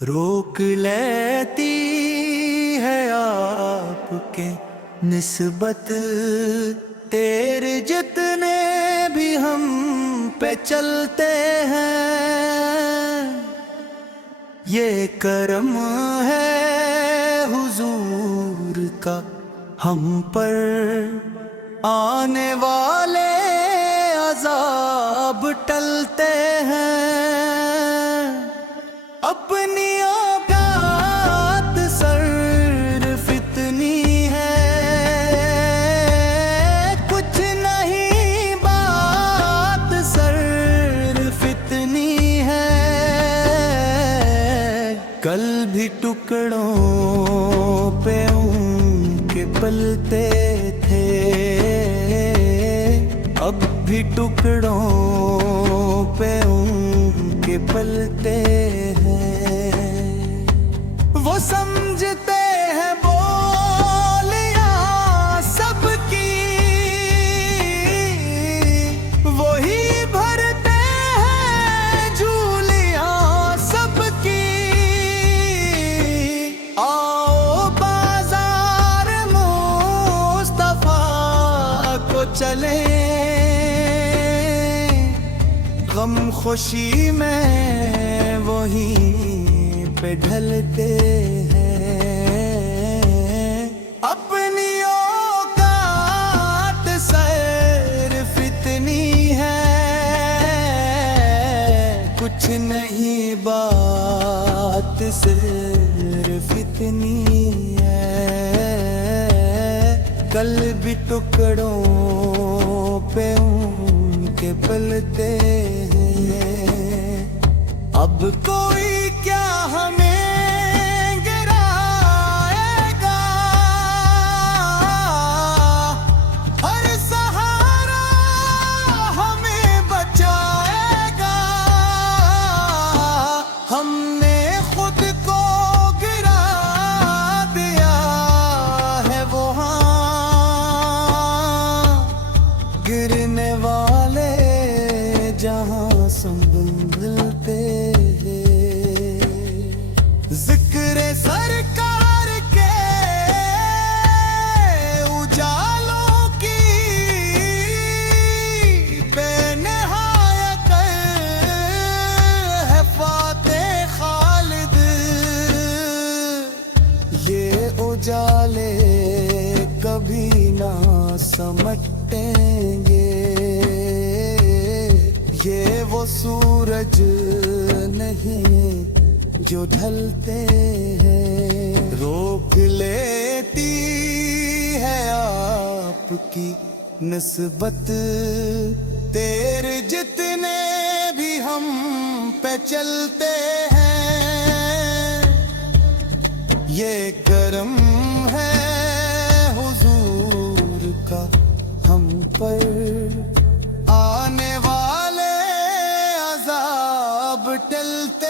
रोक लेती है आपके निस्बत तेरे जितने भी हम पे चलते हैं। ये करम है हुजूर का हम पर, आने वाले अज़ाब टलते हैं। अपनी औकात सिर्फ इतनी है, कुछ नहीं बात सिर्फ इतनी है। कल भी टुकड़ों पे उनके पलते थे, अब भी टुकड़ों पे उनके पलते हैं। वो समझते हैं बोलियां सबकी, वही भरते हैं झूलियां सबकी। आओ बाजार मुस्तफा को चले, गम खुशी में वहीं पे ढलते हैं। अपनी औकात सिर्फ इतनी है, कुछ नहीं बात सिर्फ इतनी है। कल भी टुकड़ों पे उनके पलते हैं। अब कोई क्या हमें गिराएगा, हर सहारा हमें बचाएगा। हमने खुद को गिरा दिया है वहाँ, गिरने वाले जहाँ संभलते हैं। जिक्र सरकार के उजालों की बेनहायत है फातेह खालिद। ये उजाले कभी ना समटेंगे, ये वो सूरज नहीं जो ढलते हैं। रोक लेती है आपकी निस्बत तेरे जितने भी हम पे चलते हैं। ये करम है हुजूर का हम पर, आने वाले अज़ाब टलते